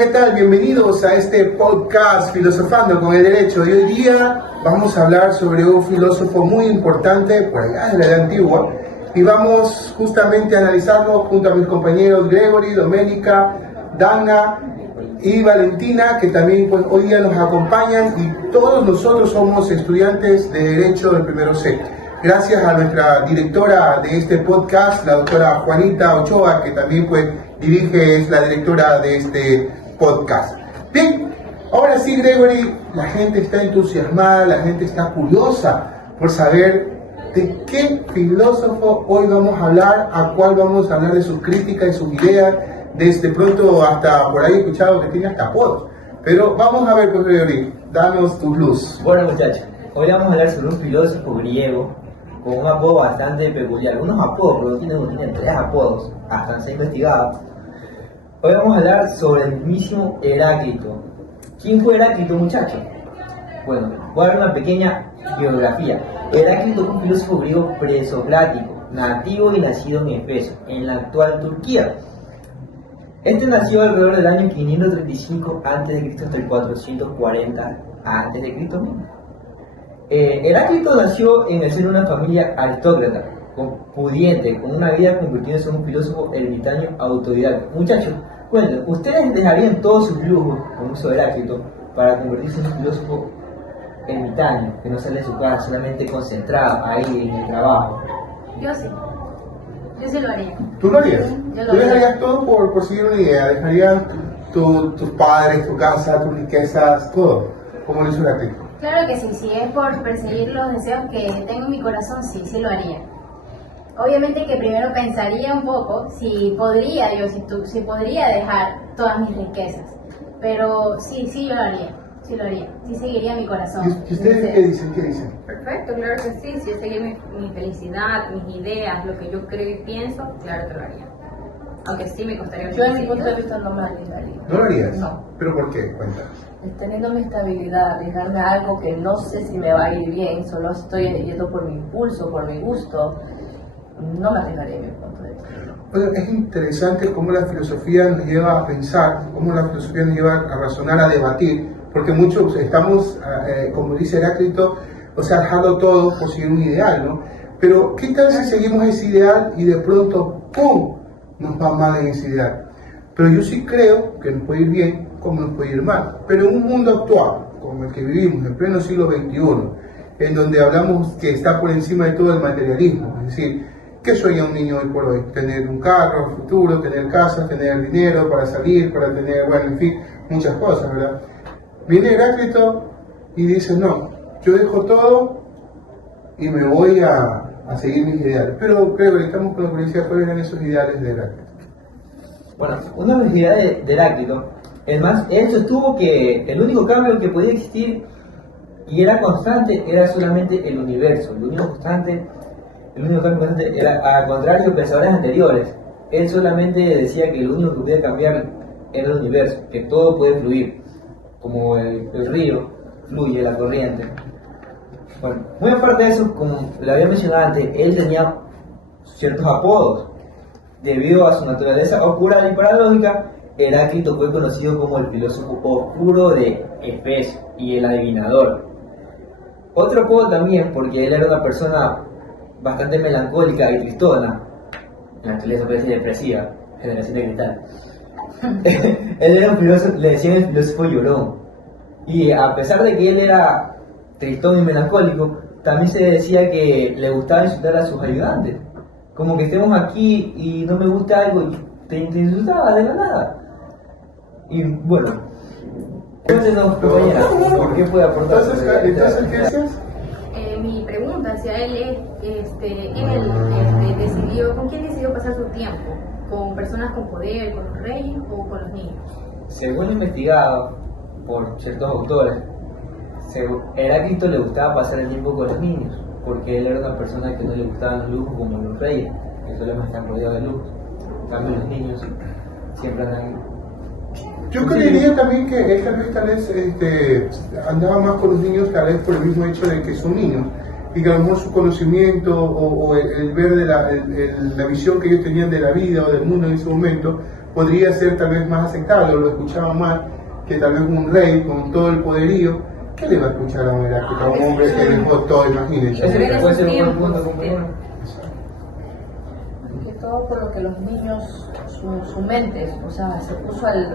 ¿qué tal? Bienvenidos a este podcast Filosofando con el Derecho. Y hoy día vamos a hablar sobre un filósofo muy importante por allá de la edad antigua y vamos justamente a analizarlo junto a mis compañeros Gregory, Doménica, Dana y Valentina, que también pues, hoy día nos acompañan, y todos nosotros somos estudiantes de Derecho del primero C. Gracias a nuestra directora de este podcast, la doctora Juanita Ochoa, que también pues es la directora de este podcast. Bien, ahora sí, Gregory, la gente está entusiasmada, la gente está curiosa por saber de qué filósofo hoy vamos a hablar, a cuál vamos a hablar de sus críticas y sus ideas. Desde pronto hasta por ahí he escuchado que tiene hasta apodos. Pero vamos a ver, pues, Gregory, danos tu luz. Bueno, muchachos, hoy vamos a hablar sobre un filósofo griego con un apodo bastante peculiar. Unos apodos, pero tiene 3 apodos, hasta se ha investigado. Hoy vamos a hablar sobre el mismísimo Heráclito. ¿Quién fue Heráclito, muchachos? Bueno, voy a dar una pequeña biografía. Heráclito fue un filósofo griego presocrático, nativo y nacido en Éfeso, en la actual Turquía. Este nació alrededor del año 535 a.C. hasta el 440 a.C. Heráclito nació en el seno de una familia aristócrata, pudiente, con una vida convirtiéndose en un filósofo ermitaño autodidacta. Muchachos, cuenten, ¿ustedes dejarían todos sus lujos con uso de Heráclito para convertirse en un filósofo ermitaño, que no sale de su casa, solamente concentrado ahí en el trabajo? Yo sí. Yo sí lo haría. ¿Tú lo harías? Yo lo ¿Tú haría. dejarías todo por seguir una idea? ¿Dejarías tus padres, tu casa, tus riquezas, todo? Como lo hizo Heráclito. Claro que sí, si es por perseguir los deseos que tengo en mi corazón, sí, sí lo haría. Obviamente que primero pensaría un poco si podría si podría dejar todas mis riquezas. Pero sí, yo lo haría. Sí lo haría. Sí seguiría mi corazón. ¿Y ustedes qué dicen? ¿Qué dicen? Perfecto, claro que sí. Si es seguir mi felicidad, mis ideas, lo que yo creo y pienso, claro que lo haría. Aunque sí me costaría Yo, un desde mi punto de poquito. vista, no me arriesgaría. ¿No lo harías? No. ¿Pero por qué? Cuéntanos. Teniendo mi estabilidad, arriesgarme a algo que no sé si me va a ir bien, solo estoy yendo por mi impulso, por mi gusto, no me arriesgaría en mi punto de vista. Bueno, es interesante cómo la filosofía nos lleva a pensar, cómo la filosofía nos lleva a razonar, a debatir, porque muchos estamos, como dice Heráclito, o sea, dejando todo por seguir un ideal, ¿no? Pero, ¿qué tal si seguimos ese ideal y de pronto, ¡pum!, nos va mal en ese ideal? Pero yo sí creo que nos puede ir bien, como nos puede ir mal. Pero en un mundo actual, como el que vivimos, en pleno siglo XXI, en donde hablamos que está por encima de todo el materialismo, es decir, ¿qué sueña un niño hoy por hoy? Tener un carro, futuro, tener casa, tener dinero para salir, para tener, bueno, en fin, muchas cosas, ¿verdad? Viene Heráclito y dice, no, yo dejo todo y me voy a seguir mis ideales. Pero creo que estamos con la curiosidad, ¿cuáles eran esos ideales de Heráclito? Bueno, una de las ideas de Heráclito, él sostuvo que el único cambio que podía existir y era constante era solamente el universo. El único cambio constante era, al contrario de los pensadores anteriores, él solamente decía que lo único que podía cambiar era el universo, que todo puede fluir, como el río fluye, la corriente. Bueno, muy aparte de eso, como lo había mencionado antes, él tenía ciertos apodos. Debido a su naturaleza oscura y paradójica, Heráclito fue conocido como el filósofo oscuro de Éfeso y el adivinador. Otro apodo también, porque él era una persona bastante melancólica y tristona, en la actualidad se parece depresiva, generación de cristal. Él era un filósofo, le decían el filósofo llorón. Y a pesar de que él era tristón y melancólico, también se decía que le gustaba insultar a sus ayudantes. Como que estemos aquí y no me gusta algo y te insultaba de la nada. Y bueno, cuéntenos, compañera, ¿por qué puede aportar? Entonces, ¿qué dices? Mi pregunta hacia él es, ¿con quién decidió pasar su tiempo? ¿Con personas con poder, con los reyes o con los niños? Según investigado por ciertos autores, Heráclito le gustaba pasar el tiempo con los niños, porque él era una persona que no le gustaban los lujos como los reyes, que solamente están rodeados de lujos. En cambio, los niños siempre andan. Yo creería también que él tal vez andaba más con los niños, tal vez por el mismo hecho de que son niños, y que a lo mejor su conocimiento o el ver de la visión que ellos tenían de la vida o del mundo en ese momento, podría ser tal vez más aceptable, o lo escuchaban más, que tal vez un rey con todo el poderío, ¿qué le va a escuchar a un Heráclito? A un hombre que dejó todo, imagínense. Ese puede ser un buen punto, compañero. Que todo por lo que los niños, su mente, o sea, se puso al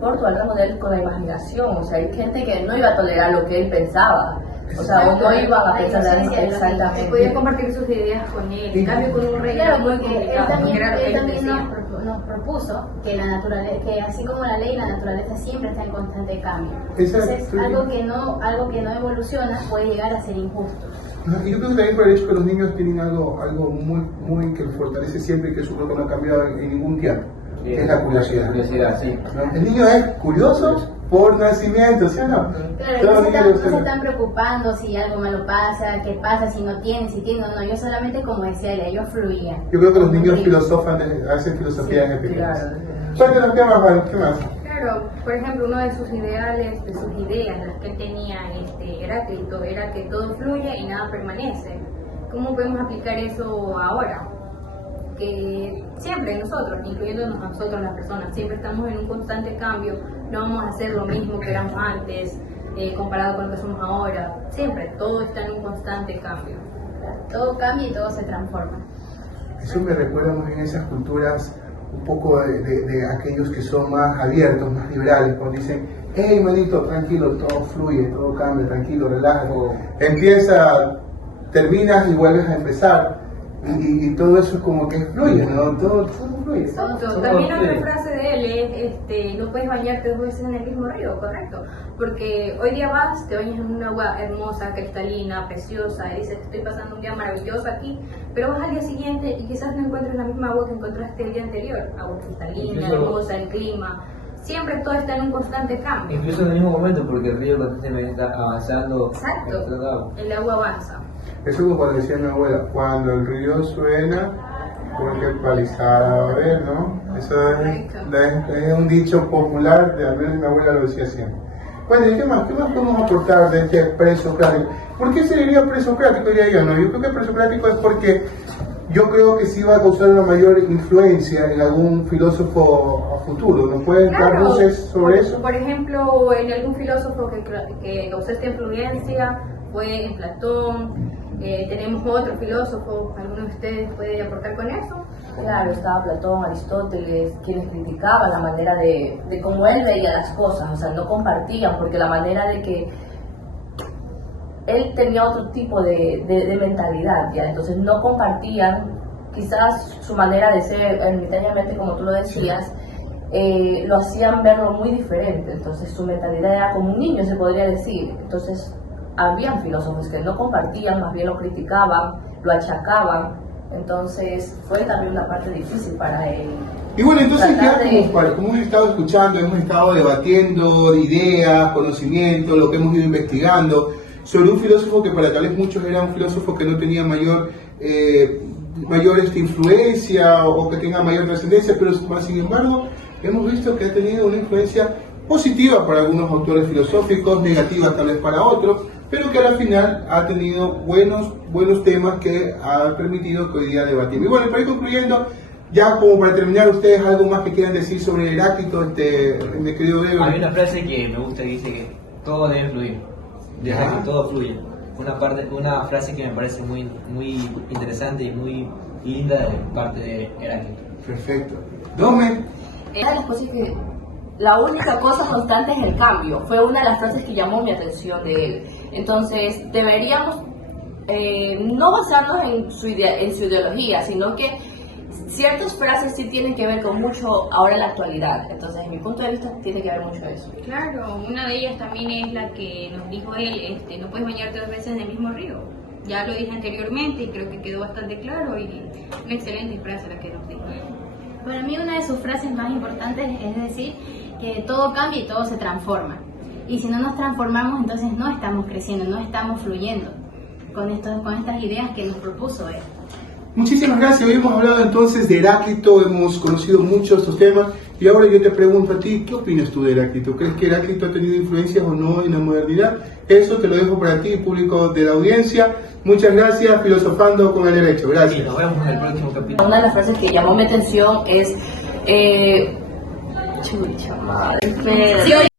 rango de él con la imaginación. O sea, hay gente que no iba a tolerar lo que él pensaba. O sea, no iban a pensar exactamente. Podía compartir sus ideas con él. En cambio, con un rey Claro, era muy porque complicado, él también, era lo que él ellos también decían. nos propuso que la naturaleza, que así como la ley, la naturaleza siempre está en constante cambio. Exacto. Entonces, algo que no evoluciona puede llegar a ser injusto. Y yo creo que también por el hecho que los niños tienen algo muy que los fortalece siempre y que su cuerpo no ha cambiado en ningún tiempo, que es la curiosidad. Curiosidad, sí. ¿No? El niño es curioso por nacimiento, ¿sí o no? Claro, Todos no niños se están preocupando si algo malo pasa, qué pasa, si no tienen, si tienen o no. Yo solamente, como decía ella, ellos fluían. Yo creo que los niños filosofan, hacen filosofía desde pequeños. Cuéntanos, ¿qué más, Juan? ¿Qué más? Claro, por ejemplo, uno de sus ideales, de sus ideas, las que él tenía Heráclito, era que todo fluye y nada permanece. ¿Cómo podemos aplicar eso ahora? Que siempre nosotros, incluyéndonos a nosotros las personas, siempre estamos en un constante cambio, no vamos a hacer lo mismo que éramos antes, comparado con lo que somos ahora. Siempre, todo está en un constante cambio. Todo cambia y todo se transforma. Eso me recuerda muy bien esas culturas un poco de aquellos que son más abiertos, más liberales, cuando dicen, hey manito, tranquilo, todo fluye, todo cambia, tranquilo, relájate. Empieza, terminas y vuelves a empezar. Y todo eso es como que fluye, ¿no? Todo fluye. Exacto. También otra frase de él es, no puedes bañarte 2 veces en el mismo río, correcto. Porque hoy día vas, te bañas en un agua hermosa, cristalina, preciosa, y dices, estoy pasando un día maravilloso aquí, pero vas al día siguiente y quizás no encuentres la misma agua que encontraste el día anterior. Agua cristalina, hermosa, el clima. Siempre todo está en un constante cambio. Incluso en el mismo momento, porque el río constantemente está avanzando. Exacto. El agua avanza. Eso como cuando decía mi abuela, cuando el río suena, porque palizada va a haber, ¿no? Eso es un dicho popular, al menos mi abuela lo decía siempre. Bueno, ¿y qué más podemos aportar de este presocrático? ¿Por qué se diría presocrático, diría yo? No, yo creo que presocrático es porque yo creo que sí va a causar una mayor influencia en algún filósofo a futuro. ¿Nos pueden dar luces sobre eso? Por ejemplo, en algún filósofo que causó esta influencia fue en Platón. Tenemos otro filósofo, ¿alguno de ustedes puede aportar con eso? Claro, estaba Platón, Aristóteles, quienes criticaban la manera de cómo él veía las cosas, o sea, no compartían, porque la manera de que él tenía otro tipo de mentalidad, ¿ya? Entonces no compartían, quizás su manera de ser, ermitañamente, como tú lo decías, lo hacían verlo muy diferente, entonces su mentalidad era como un niño, se podría decir. Entonces habían filósofos que no compartían, más bien lo criticaban, lo achacaban, entonces fue también una parte difícil para él. Y bueno, entonces ya como hemos estado escuchando, hemos estado debatiendo ideas, conocimientos, lo que hemos ido investigando, sobre un filósofo que para tal vez muchos era un filósofo que no tenía mayor influencia o que tenga mayor trascendencia, pero sin embargo hemos visto que ha tenido una influencia positiva para algunos autores filosóficos, negativa tal vez para otros, pero que al final ha tenido buenos temas que ha permitido que hoy día debatimos. Y bueno, para ir concluyendo, ya como para terminar, ustedes algo más que quieran decir sobre Heráclito, mi querido Diego. Hay una frase que me gusta que dice que todo debe fluir, deja que todo fluya. Una frase que me parece muy interesante y muy linda de parte de Heráclito. Perfecto. Dome. Una de las cosas que la única cosa constante es el cambio. Fue una de las frases que llamó mi atención de él. Entonces, deberíamos no basarnos en su ideología, sino que ciertas frases sí tienen que ver con mucho ahora en la actualidad. Entonces, en mi punto de vista, tiene que ver mucho eso. Claro, una de ellas también es la que nos dijo él, no puedes bañarte 2 veces en el mismo río. Ya lo dije anteriormente y creo que quedó bastante claro y una excelente frase la que nos dijo él. Para mí una de sus frases más importantes es decir que todo cambia y todo se transforma. Y si no nos transformamos, entonces no estamos creciendo, no estamos fluyendo con estas ideas que nos propuso él. Muchísimas gracias. Hoy hemos hablado entonces de Heráclito, hemos conocido mucho estos temas y ahora yo te pregunto a ti, ¿qué opinas tú de Heráclito? ¿Crees que Heráclito ha tenido influencias o no en la modernidad? Eso te lo dejo para ti, público de la audiencia. Muchas gracias, Filosofando con el Derecho. Gracias. Y nos vemos en el próximo capítulo. Una de las frases que llamó mi atención es Chucha madre, Pedro. Sí, oye,